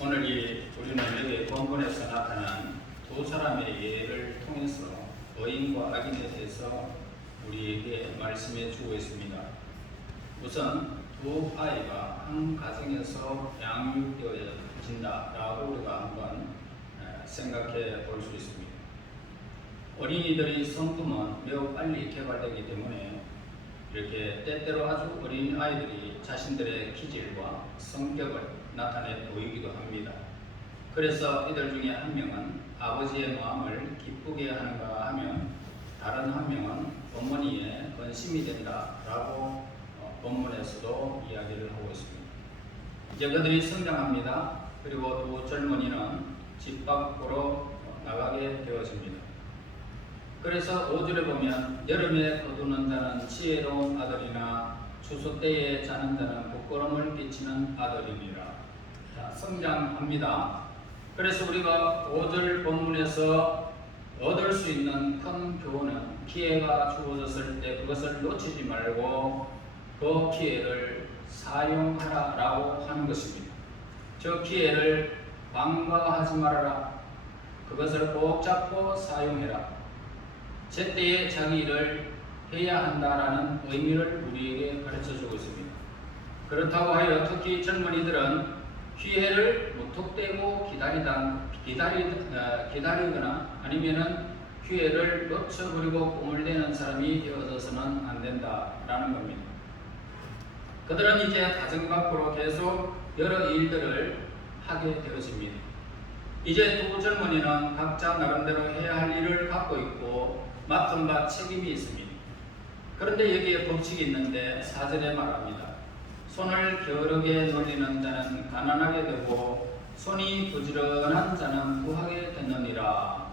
오늘 우리는 여기 본문에서 나타난 두 사람의 예를 통해서 의인과 악인에 대해서 우리에게 말씀해 주고 있습니다. 우선 두 아이가 한 가정에서 양육되어진다라고 우리가 한번 생각해 볼 수 있습니다. 어린이들의 성품은 매우 빨리 개발되기 때문에 이렇게 때때로 아주 어린 아이들이 자신들의 기질과 성격을 나타내 보이기도 합니다. 그래서 이들 중에 한 명은 아버지의 마음을 기쁘게 하는가 하면 다른 한 명은 어머니의 건심이 된다라고 본문에서도 이야기를 하고 있습니다. 이제 그들이 성장합니다. 그리고 두 젊은이는 집 밖으로 나가게 되어집니다. 그래서 5절에 보면 여름에 거두는 자는 지혜로운 아들이나 추수 때에 자는 자는 부끄러움을 끼치는 아들이니라. 자, 성장합니다. 그래서 우리가 5절 본문에서 얻을 수 있는 큰 교훈은 기회가 주어졌을 때 그것을 놓치지 말고 그 기회를 사용하라라고 하는 것입니다. 저 기회를 방과하지 말아라. 그것을 꼭 잡고 사용해라. 제때에 자기 일을 해야 한다라는 의미를 우리에게 가르쳐주고 있습니다. 그렇다고 하여 특히 젊은이들은 기회를 무턱대고 기다리거나 아니면은 기회를 놓쳐버리고 꿈을 대는 사람이 되어서는 안 된다라는 겁니다. 그들은 이제 가정 밖으로 계속 여러 일들을 하게 되어집니다. 이제 두 젊은이는 각자 나름대로 해야 할 일을 갖고 있고 맡은 바 책임이 있습니다. 그런데 여기에 법칙이 있는데 4절에 말합니다. 손을 게으르게 놀리는 자는 가난하게 되고 손이 부지런한 자는 부하게 되느니라.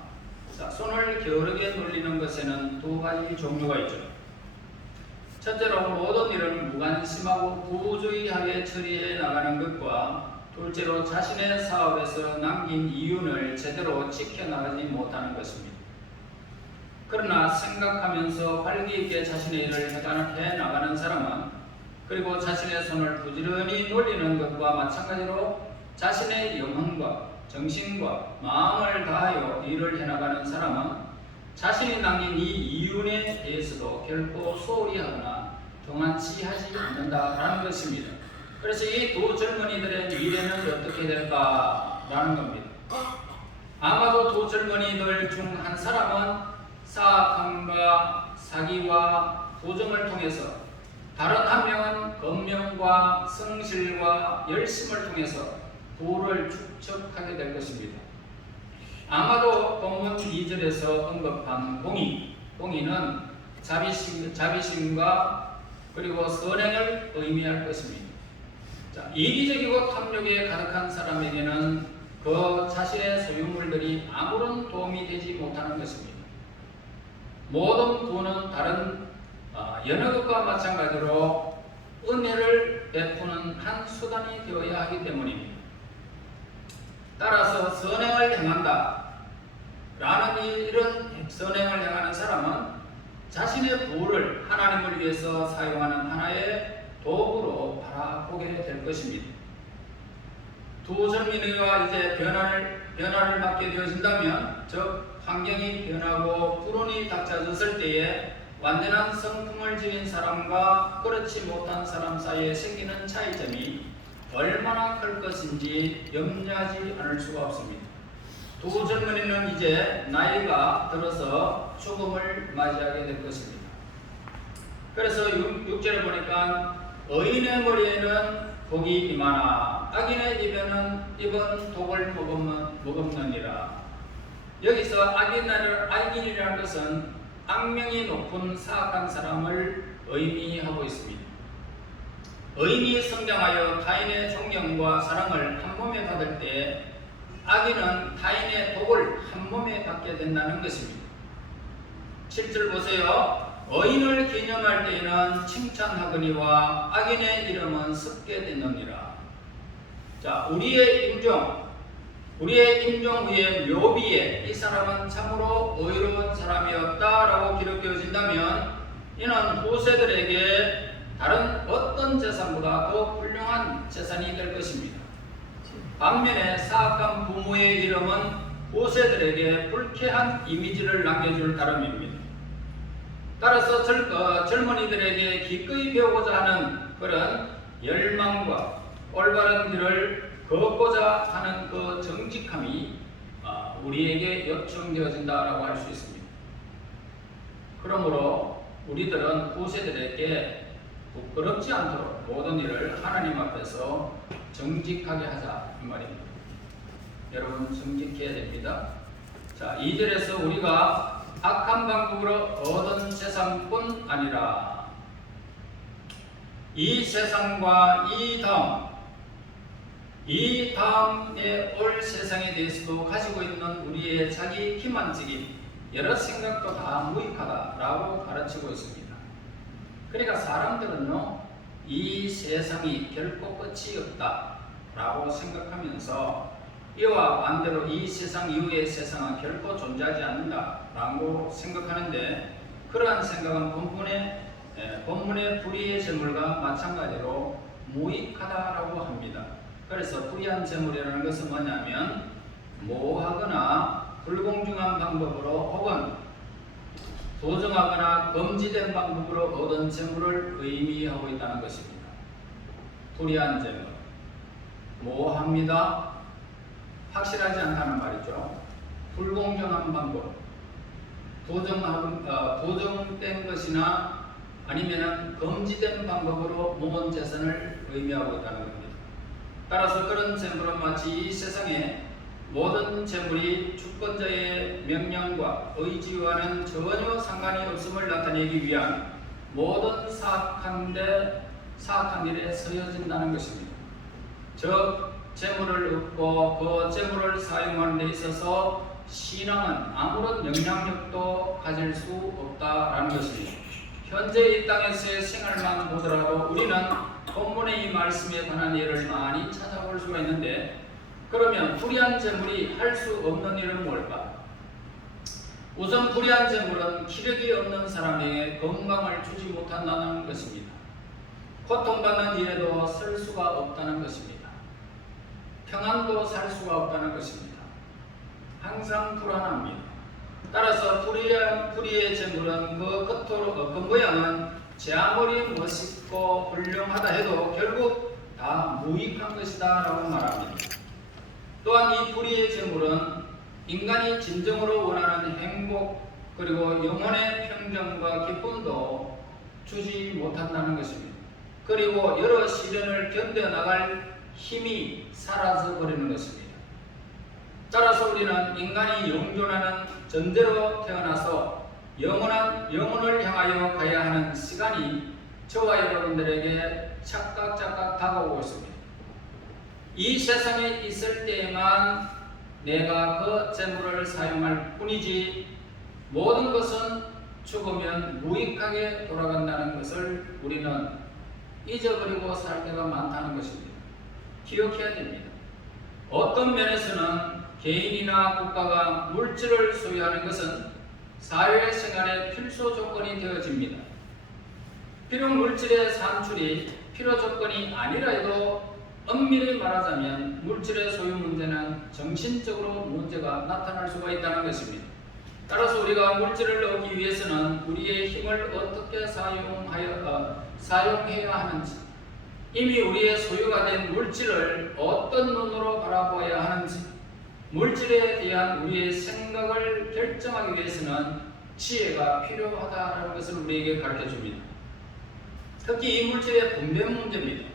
자, 손을 게으르게 놀리는 것에는 두 가지 종류가 있죠. 첫째로 모든 일을 무관심하고 부주의하게 처리해 나가는 것과 둘째로 자신의 사업에서 남긴 이윤을 제대로 지켜나가지 못하는 것입니다. 그러나 생각하면서 활기 있게 자신의 일을 해 나가는 사람은 그리고 자신의 손을 부지런히 놀리는 것과 마찬가지로 자신의 영혼과 정신과 마음을 다하여 일을 해나가는 사람은 자신이 남긴 이 이윤에 대해서도 결코 소홀히 하거나 동안치 하지 않는다라는 것입니다. 그래서 이 두 젊은이들의 미래는 어떻게 될까라는 겁니다. 아마도 두 젊은이들 중 한 사람은 사악함과 사기와 부정을 통해서 다른 한 명은 권명과 성실과 열심을 통해서 부를 축적하게 될 것입니다. 아마도 본문 2절에서 언급한 공의는 자비심과 그리고 선행을 의미할 것입니다. 자, 이기적이고 탐욕에 가득한 사람에게는 그 자신의 소유물들이 아무런 도움이 되지 못하는 것입니다. 모든 부는 다른 여러 것과 마찬가지로 은혜를 베푸는 한 수단이 되어야 하기 때문입니다. 따라서 선행을 행한다 라는 이런 선행을 행하는 사람은 자신의 부를 하나님을 위해서 사용하는 하나의 도구로 바라보게 될 것입니다. 두 젊은이가 이제 변화를 받게 되어진다면 즉 환경이 변하고 불운이 닥쳐졌을 때에 완전한 성품을 지닌 사람과 그렇지 못한 사람 사이에 생기는 차이점이 얼마나 클 것인지 염려하지 않을 수가 없습니다. 두 젊은이는 이제 나이가 들어서 죽음을 맞이하게 될 것입니다. 그래서 6절에 보니까 의인의 머리에는 복이 임하나 악인의 입은 독을 머금느니라. 여기서 악인이라는 것은 악명이 높은 사악한 사람을 의미하고 있습니다. 의인이 성장하여 타인의 존경과 사랑을 한 몸에 받을 때 악인은 타인의 독을 한 몸에 받게 된다는 것입니다. 7절 보세요. 의인을 기념할 때에는 칭찬하거니와 악인의 이름은 습게 되느니라. 자, 우리의 임종 후에 묘비에 이 사람은 참으로 의로운 사람이었다라고 기록되어진다면 이는 후세들에게 다른 어떤 재산보다 더 훌륭한 재산이 될 것입니다. 반면에 사악한 부모의 이름은 후세들에게 불쾌한 이미지를 남겨줄 따름입니다. 따라서 젊은이들에게 기꺼이 배우고자 하는 그런 열망과 올바른 길을 걷고자 하는 그 정직함이 우리에게 요청되어진다라고 할 수 있습니다. 그러므로 우리들은 후세들에게 부끄럽지 않도록 모든 일을 하나님 앞에서 정직하게 하자 이 말입니다. 여러분 정직해야 됩니다. 자, 2절에서 우리가 악한 방법으로 얻은 세상뿐 아니라 이 세상과 이 다음에 올 세상에 대해서도 가지고 있는 우리의 자기 기만적인 여러 생각도 다 무익하다라고 가르치고 있습니다. 그러니까 사람들은요, 이 세상이 결코 끝이 없다라고 생각하면서 이와 반대로 이 세상 이후의 세상은 결코 존재하지 않는다라고 생각하는데, 그러한 생각은 본문의 불의의 재물과 마찬가지로 무익하다라고 합니다. 그래서 불의한 재물이라는 것은 뭐냐면 모호하거나 불공정한 방법으로 혹은 도정하거나 금지된 방법으로 얻은 재물을 의미하고 있다는 것입니다. 불의한 재물, 모호합니다. 확실하지 않다는 말이죠. 불공정한 방법, 도정된 것이나 아니면 금지된 방법으로 모은 재산을 의미하고 있다는 겁니다. 따라서 그런 재물은 마치 이 세상의 모든 재물이 주권자의 명령과 의지와는 전혀 상관이 없음을 나타내기 위한 모든 사악한 일에 쓰여진다는 것입니다. 즉 재물을 얻고 그 재물을 사용하는 데 있어서 신앙은 아무런 영향력도 가질 수 없다라는 것입니다. 현재 이 땅에서의 생활만 보더라도 우리는 본문의 이 말씀에 관한 예를 많이 찾아볼 수가 있는데, 그러면 불의한 재물이 할 수 없는 일은 뭘까? 우선 불의한 재물은 기력이 없는 사람에게 건강을 주지 못한다는 것입니다. 고통받는 일에도 설 수가 없다는 것입니다. 평안도 살 수가 없다는 것입니다. 항상 불안합니다. 따라서 불의의 재물은 그 모양은 제 아무리 멋있고 훌륭하다 해도 결국 다 무익한 것이다 라고 말합니다. 또한 이 불의의 재물은 인간이 진정으로 원하는 행복 그리고 영혼의 평정과 기쁨도 주지 못한다는 것입니다. 그리고 여러 시련을 견뎌나갈 힘이 사라져 버리는 것입니다. 따라서 우리는 인간이 영존하는 전제로 태어나서 영혼을 향하여 가야 하는 시간이 저와 여러분들에게 착각 다가오고 있습니다. 이 세상에 있을 때에만 내가 그 재물을 사용할 뿐이지 모든 것은 죽으면 무익하게 돌아간다는 것을 우리는 잊어버리고 살 때가 많다는 것입니다. 기억해야 됩니다. 어떤 면에서는 개인이나 국가가 물질을 소유하는 것은 사회생활의 필수 조건이 되어집니다. 비록 물질의 산출이 필요 조건이 아니라 해도 엄밀히 말하자면 물질의 소유 문제는 정신적으로 문제가 나타날 수가 있다는 것입니다. 따라서 우리가 물질을 얻기 위해서는 우리의 힘을 어떻게 사용해야 하는지, 이미 우리의 소유가 된 물질을 어떤 눈으로 바라보아야 하는지, 물질에 대한 우리의 생각을 결정하기 위해서는 지혜가 필요하다는 것을 우리에게 가르쳐 줍니다. 특히 이 물질의 분배 문제입니다.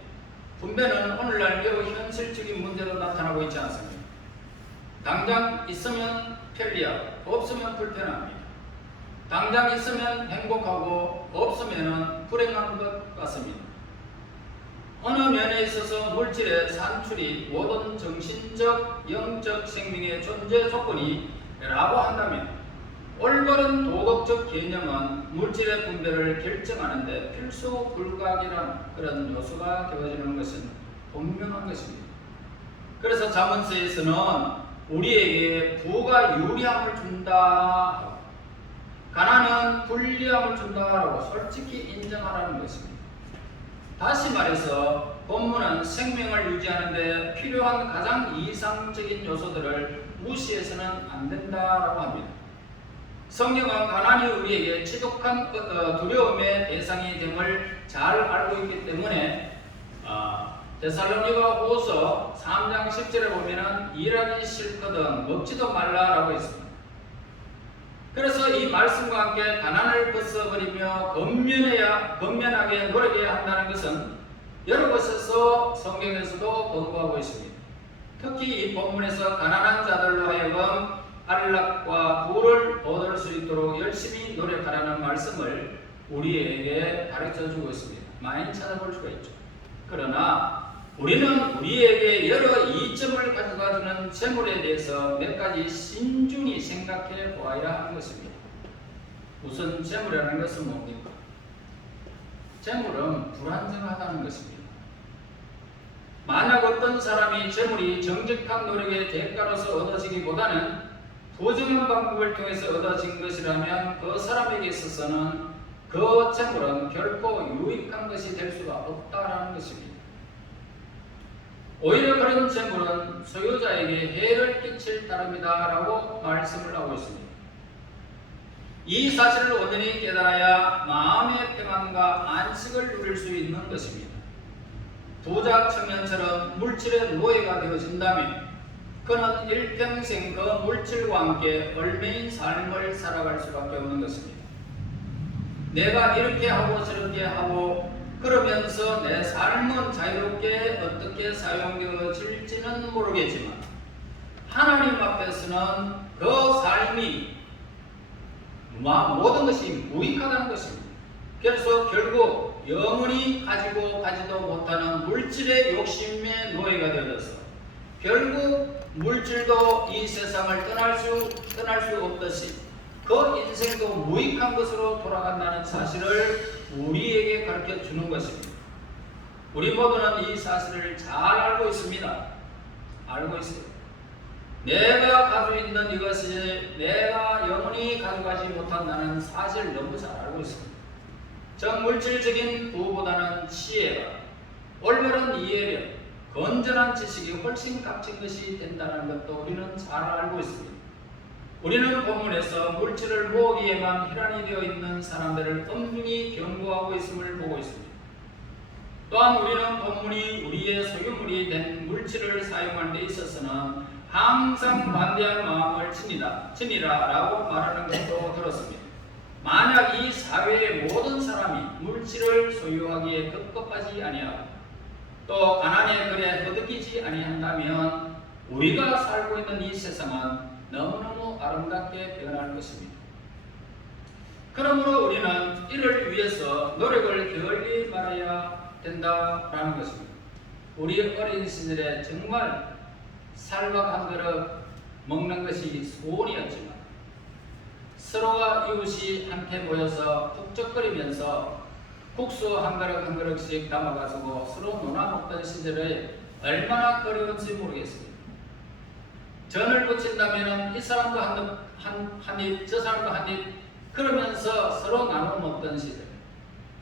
분배는 오늘날 매우 현실적인 문제로 나타나고 있지 않습니까? 당장 있으면 편리하고 없으면 불편합니다. 당장 있으면 행복하고 없으면 불행한 것 같습니다. 어느 면에 있어서 물질의 산출이 모든 정신적, 영적 생명의 존재 조건이라고 한다면 올바른 도덕적 개념은 물질의 분배를 결정하는데 필수 불가결한 그런 요소가 되어지는 것은 분명한 것입니다. 그래서 잠언서에서는 우리에게 부가 유리함을 준다, 가난은 불리함을 준다라고 솔직히 인정하라는 것입니다. 다시 말해서 본문은 생명을 유지하는 데 필요한 가장 이상적인 요소들을 무시해서는 안 된다라고 합니다. 성경은 가난이 우리에게 지독한 두려움의 대상이 됨을 잘 알고 있기 때문에 데살로니가 후서 3장 10절에 보면은 일하기 싫거든 먹지도 말라라고 했습니다. 그래서 이 말씀과 함께 가난을 벗어버리며 건면하게 노력해야 한다는 것은 여러 곳에서 성경에서도 권고하고 있습니다. 특히 이 본문에서 가난한 자들로 하여금 안락과 부를 얻을 수 있도록 열심히 노력하라는 말씀을 우리에게 가르쳐주고 있습니다. 많이 찾아볼 수가 있죠. 그러나 우리는 우리에게 여러 이점을 가져다주는 재물에 대해서 몇 가지 신중히 생각해 보아야 하는 것입니다. 우선 재물이라는 것은 뭡니까? 재물은 불안정하다는 것입니다. 만약 어떤 사람이 재물이 정직한 노력의 대가로서 얻어지기보다는 부정한 방법을 통해서 얻어진 것이라면 그 사람에게 있어서는 그 재물은 결코 유익한 것이 될 수가 없다라는 것입니다. 오히려 그런 재물은 소유자에게 해를 끼칠 따름이다라고 말씀을 하고 있습니다. 이 사실을 온전히 깨달아야 마음의 평안과 안식을 누릴 수 있는 것입니다. 부자 청년처럼 물질의 노예가 되어진다면 그는 일평생 그 물질과 함께 얽매인 삶을 살아갈 수밖에 없는 것입니다. 내가 이렇게 하고 저렇게 하고 그러면서 내 삶은 자유롭게 어떻게 사용되어질지는 모르겠지만 하나님 앞에서는 그 삶이 모든 것이 무익하다는 것입니다. 그래서 결국 영원히 가지도 못하는 물질의 욕심의 노예가 되어서 결국 물질도 이 세상을 떠날 수 없듯이 그 인생도 무익한 것으로 돌아간다는 사실을 우리에게 가르쳐 주는 것입니다. 우리 모두는 이 사실을 잘 알고 있습니다. 알고 있어요. 내가 가지고 있는 이것이 내가 영원히 가져가지 못한다는 사실을 너무 잘 알고 있습니다. 정물질적인 부보다는 지혜가, 올바른 이해력, 건전한 지식이 훨씬 값진 것이 된다는 것도 우리는 잘 알고 있습니다. 우리는 본문에서 물질을 모으기에만 혈안이 되어 있는 사람들을 엄중히 경고하고 있음을 보고 있습니다. 또한 우리는 본문이 우리의 소유물이 된 물질을 사용하는 데 있어서는 항상 반대하는 마음을 지니라라고 말하는 것도 들었습니다. 만약 이 사회의 모든 사람이 물질을 소유하기에 급급하지 아니하고 또 가난에 그래 허덕이지 아니한다면 우리가 살고 있는 이 세상은 너무너무 아름답게 변할 것입니다. 그러므로 우리는 이를 위해서 노력을 게을리 말아야 된다라는 것입니다. 우리 어린 시절에 정말 쌀밥 한 그릇 먹는 것이 소원이었지만 서로가 이웃이 함께 모여서 북적거리면서 국수 한 그릇씩 담아가지고 서로 논아 먹던 시절에 얼마나 그리운지 모르겠습니다. 전을 부친다면 이 사람도 한 입, 저 사람도 한 입 그러면서 서로 나눠 먹던 시절.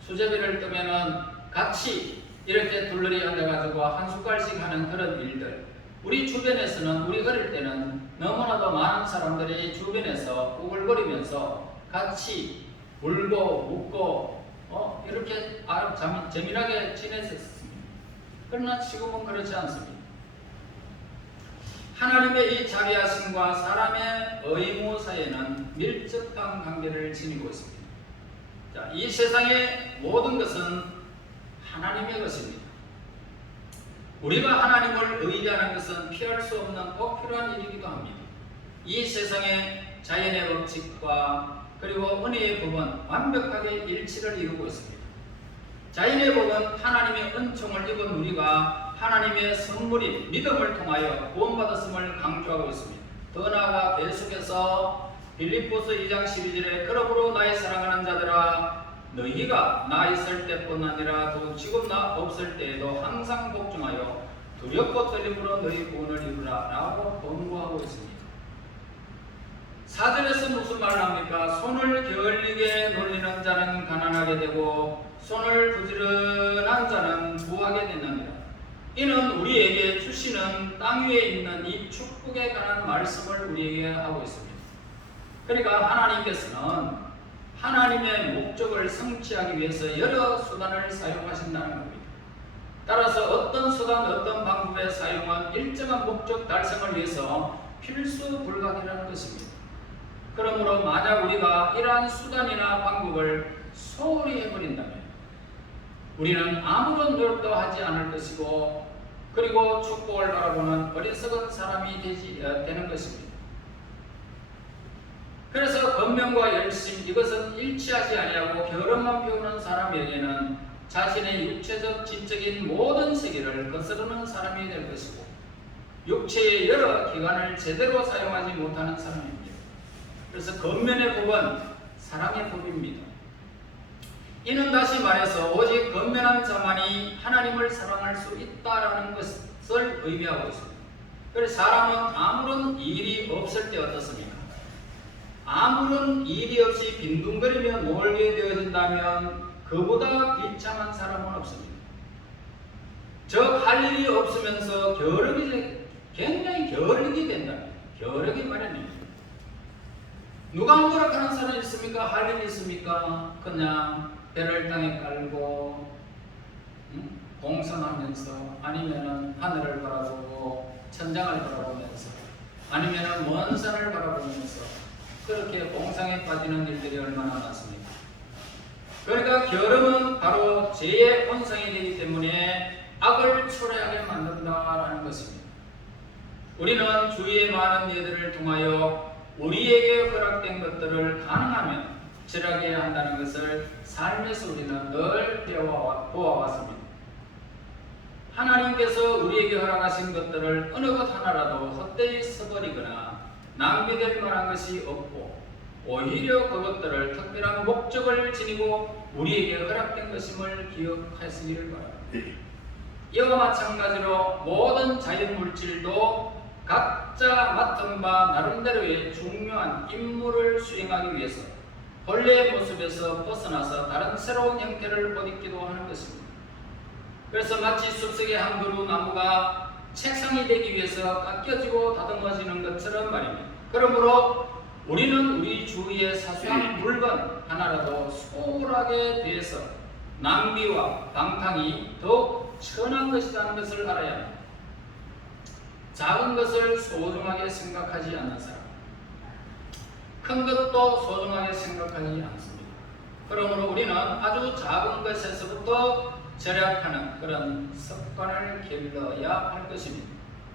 수제비를 뜨면은 같이 이렇게 둘러리 앉아가지고 한 숟갈씩 하는 그런 일들. 우리 주변에서는 우리 어릴 때는 너무나도 많은 사람들이 주변에서 우글거리면서 같이 울고 웃고 이렇게 재미나게 지냈었습니다. 그러나 지금은 그렇지 않습니다. 하나님의 이 자비하심과 사람의 의무 사이에는 밀접한 관계를 지니고 있습니다. 자, 이 세상의 모든 것은 하나님의 것입니다. 우리가 하나님을 의지하는 것은 피할 수 없는 꼭 필요한 일이기도 합니다. 이 세상의 자연의 법칙과 그리고 은혜의 법은 완벽하게 일치를 이루고 있습니다. 자연의 법은 하나님의 은총을 입은 우리가 하나님의 선물인 믿음을 통하여 구원받았음을 강조하고 있습니다. 더 나아가 계속해서 빌립보서 2장 12절에 그러므로 나의 사랑하는 자들아 너희가 나 있을 때뿐 아니라 또 지금 나 없을 때에도 항상 복종하여 두렵고 떨림으로 너희 구원을 이루라 라고 권고하고 있습니다. 4절에서 무슨 말을 합니까? 손을 게을리게 놀리는 자는 가난하게 되고 손을 부지런한 자는 부하게 된답니다. 이는 우리에게 주시는 땅 위에 있는 이 축복에 관한 말씀을 우리에게 하고 있습니다. 그러니까 하나님께서는 하나님의 목적을 성취하기 위해서 여러 수단을 사용하신다는 겁니다. 따라서 어떤 수단, 어떤 방법의 사용은 일정한 목적 달성을 위해서 필수불가결하는 것입니다. 그러므로 만약 우리가 이러한 수단이나 방법을 소홀히 해버린다면 우리는 아무런 노력도 하지 않을 것이고, 그리고 축복을 바라보는 어리석은 사람이 되는 것입니다. 그래서 권면과 열심, 이것은 일치하지 아니하고 게으름만 피우는 사람에게는 자신의 육체적, 지적인 모든 세계를 거스르는 사람이 될 것이고, 육체의 여러 기관을 제대로 사용하지 못하는 사람입니다. 그래서 권면의 법은 사랑의 법입니다. 이는 다시 말해서 오직 권면한 자만이 하나님을 사랑할 수 있다라는 것을 의미하고 있습니다. 그래서 사람은 아무런 일이 없을 때 어떻습니까? 아무런 일이 없이 빈둥거리며 놀게 되어진다면 그보다 비참한 사람은 없습니다. 즉 할 일이 없으면서 굉장히 게으르게 된다면 게으르기 마련입니다. 누가 뭐라 하는 사람이 있습니까? 할 일이 있습니까? 그냥 배를 땅에 깔고 공성하면서, 아니면은 하늘을 바라보고 천장을 바라보면서, 아니면은 먼 산을 바라보면서 그렇게 공상에 빠지는 일들이 얼마나 많습니까? 그러니까 게으름은 바로 죄의 본성이 되기 때문에 악을 초래하게 만든다라는 것입니다. 우리는 주위의 많은 예들을 통하여 우리에게 허락된 것들을 가능하면 절하게 한다는 것을 삶에서 우리는 늘 보아왔습니다. 하나님께서 우리에게 허락하신 것들을 어느 것 하나라도 헛되이 써버리거나 낭비될 만한 것이 없고, 오히려 그것들을 특별한 목적을 지니고 우리에게 허락된 것임을 기억하시기를 바랍니다. 이와 마찬가지로 모든 자연물질도 각자 맡은 바 나름대로의 중요한 임무를 수행하기 위해서 본래의 모습에서 벗어나서 다른 새로운 형태를 덧입기도 하는 것입니다. 그래서 마치 숲속의 한 그루 나무가 책상이 되기 위해서 깎여지고 다듬어지는 것처럼 말입니다. 그러므로 우리는 우리 주위의 사소한 물건 하나라도 소홀하게 대해서 낭비와 방탕이 더욱 천한 것이라는 것을 알아야 합니다. 작은 것을 소중하게 생각하지 않는 사람, 큰 것도 소중하게 생각하지 않습니다. 그러므로 우리는 아주 작은 것에서부터 절약하는 그런 습관을 길러야 할 것입니다.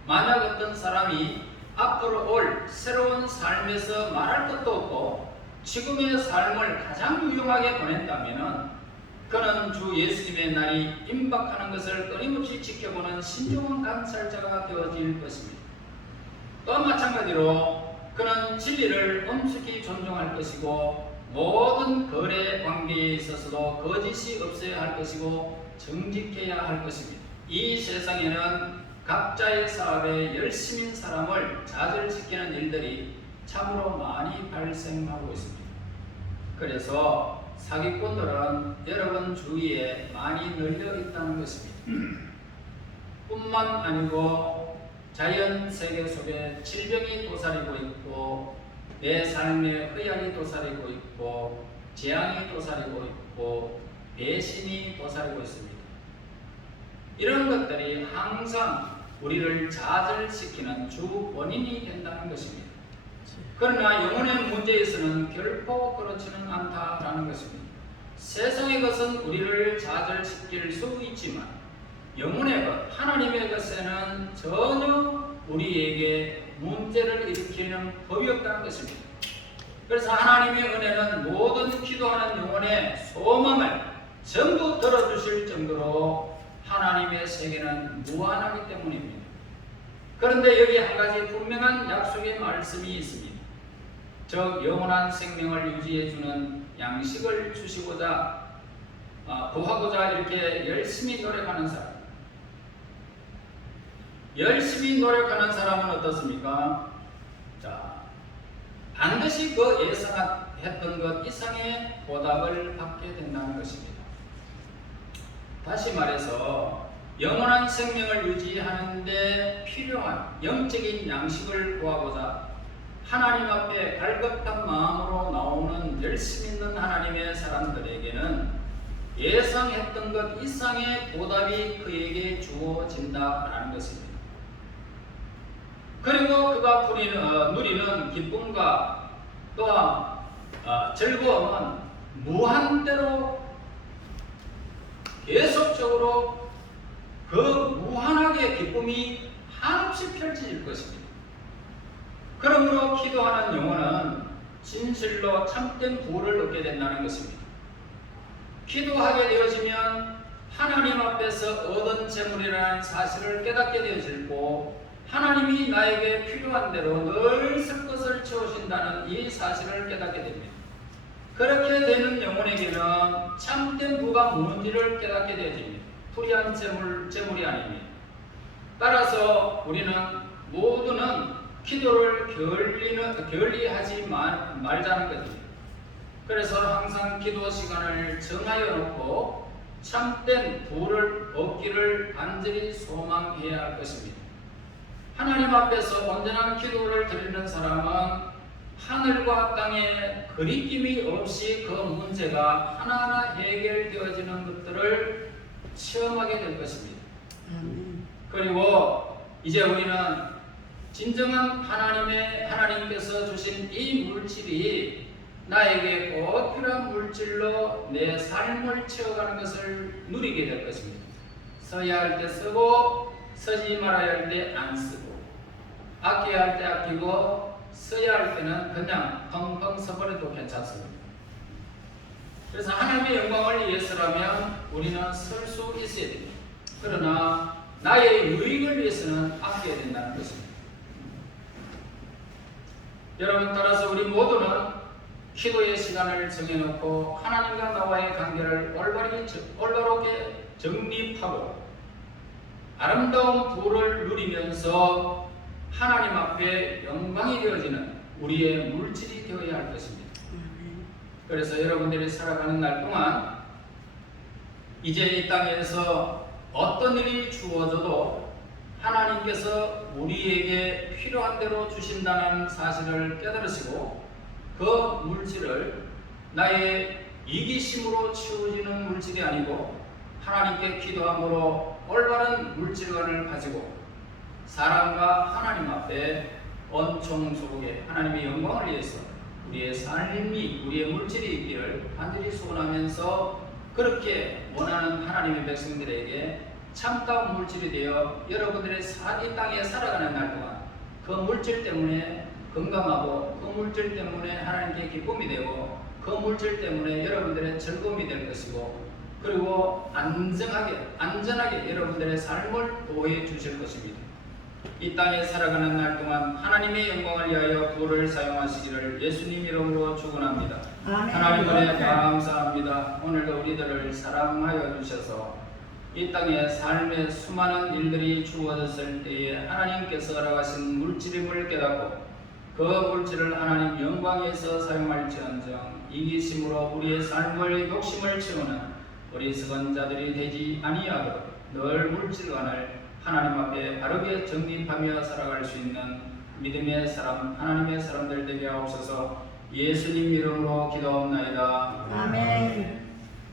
만약 어떤 사람이 앞으로 올 새로운 삶에서 말할 것도 없고 지금의 삶을 가장 유용하게 보낸다면 그는 주 예수님의 날이 임박하는 것을 끊임없이 지켜보는 신중한 감찰자가 되어질 것입니다. 또 마찬가지로 그는 진리를 엄숙히 존중할 것이고, 모든 거래 관계에 있어서도 거짓이 없어야 할 것이고 정직해야 할 것입니다. 이 세상에는 각자의 사업에 열심인 사람을 좌절시키는 일들이 참으로 많이 발생하고 있습니다. 그래서 사기꾼들은 여러분 주위에 많이 널려 있다는 것입니다. 뿐만 아니고 자연 세계 속에 질병이 도사리고 있고, 내 삶에 의학이 도사리고 있고, 재앙이 도사리고 있고, 배신이 도사리고 있습니다. 이런 것들이 항상 우리를 좌절시키는 주 원인이 된다는 것입니다. 그러나 영혼의 문제에서는 결코 그렇지는 않다라는 것입니다. 세상의 것은 우리를 좌절시킬 수 있지만 영혼의 것, 하나님의 것에는 전혀 우리에게 문제를 일으키는 법이 없다는 것입니다. 그래서 하나님의 은혜는 모든 기도하는 영혼의 소망을 전부 들어주실 정도로 하나님의 세계는 무한하기 때문입니다. 그런데 여기 한 가지 분명한 약속의 말씀이 있습니다. 즉 영원한 생명을 구하고자 양식을 주시고자 구하고자 이렇게 열심히 노력하는 사람, 열심히 노력하는 사람은 어떻습니까? 자, 반드시 그 예상했던 것 이상의 보답을 받게 된다는 것입니다. 다시 말해서 영원한 생명을 유지하는 데 필요한 영적인 양식을 구하고자 하나님 앞에 갈급한 마음으로 나오는 열심 있는 하나님의 사람들에게는 예상했던 것 이상의 보답이 그에게 주어진다라는 것입니다. 그리고 그가 누리는 기쁨과 또한 즐거움은 무한대로 계속적으로 그 무한하게 기쁨이 한없이 펼쳐질 것입니다. 그러므로 기도하는 영혼은 진실로 참된 부를 얻게 된다는 것입니다. 기도하게 되어지면 하나님 앞에서 얻은 재물이라는 사실을 깨닫게 되어지고 하나님이 나에게 필요한 대로 늘 쓸 것을 채우신다는 이 사실을 깨닫게 됩니다. 그렇게 되는 영혼에게는 참된 부가 뭔지를 깨닫게 되어집니다. 불의한 재물이 아닙니다. 따라서 우리는 모두는 기도를 게을리하지 말자는 것입니다. 그래서 항상 기도 시간을 정하여 놓고 참된 부를 얻기를 간절히 소망해야 할 것입니다. 하나님 앞에서 온전한 기도를 드리는 사람은 하늘과 땅에 거리낌이 없이 그 문제가 하나하나 해결되어지는 것들을 체험하게 될 것입니다. 그리고 이제 우리는 진정한 하나님께서 주신 이 물질이 나에게 꼭 필요한 물질로 내 삶을 채워가는 것을 누리게 될 것입니다. 써야 할 때 쓰고 쓰지 말아야 할 때 안 쓰고 아껴야 할 때 아끼고 써야 할 때는 그냥 펑펑 써버려도 괜찮습니다. 그래서 하나님의 영광을 위해서라면 우리는 쓸 수 있어야 됩니다. 그러나 나의 유익을 위해서는 아껴야 된다는 것입니다. 여러분, 따라서 우리 모두는 기도의 시간을 정해놓고 하나님과 나와의 관계를 올바르게 정립하고 아름다운 부를 누리면서 하나님 앞에 영광이 되어지는 우리의 물질이 되어야 할 것입니다. 그래서 여러분들이 살아가는 날 동안 이제 이 땅에서 어떤 일이 주어져도 하나님께서 우리에게 필요한 대로 주신다는 사실을 깨달으시고 그 물질을 나의 이기심으로 치워지는 물질이 아니고 하나님께 기도함으로 올바른 물질관을 가지고 사람과 하나님 앞에 언총 속에 하나님의 영광을 위해서 우리의 삶이 우리의 물질이 있기를 간절히 소원하면서 그렇게 원하는 하나님의 백성들에게 참다운 물질이 되어 여러분들의 이 땅에 살아가는 날 동안 그 물질 때문에 건강하고 그 물질 때문에 하나님께 기쁨이 되고 그 물질 때문에 여러분들의 즐거움이 될 것이고 그리고 안전하게 여러분들의 삶을 보호해 주실 것입니다. 이 땅에 살아가는 날 동안 하나님의 영광을 위하여 부를 사용하시기를 예수님 이름으로 축원합니다. 하나님 은혜 감사합니다. 오늘도 우리들을 사랑하여 주셔서 이 땅에 삶의 수많은 일들이 주어졌을 때에 하나님께서 허락하신 물질임을 깨닫고 그 물질을 하나님 영광에서 사용할지언정 이기심으로 우리의 삶을 욕심을 채우는 어리석은 자들이 되지 아니하도록 늘 물질관을 하나님 앞에 바르게 정립하며 살아갈 수 있는 믿음의 사람, 하나님의 사람들 되게 하옵소서. 예수님 이름으로 기도하옵나이다. 아멘.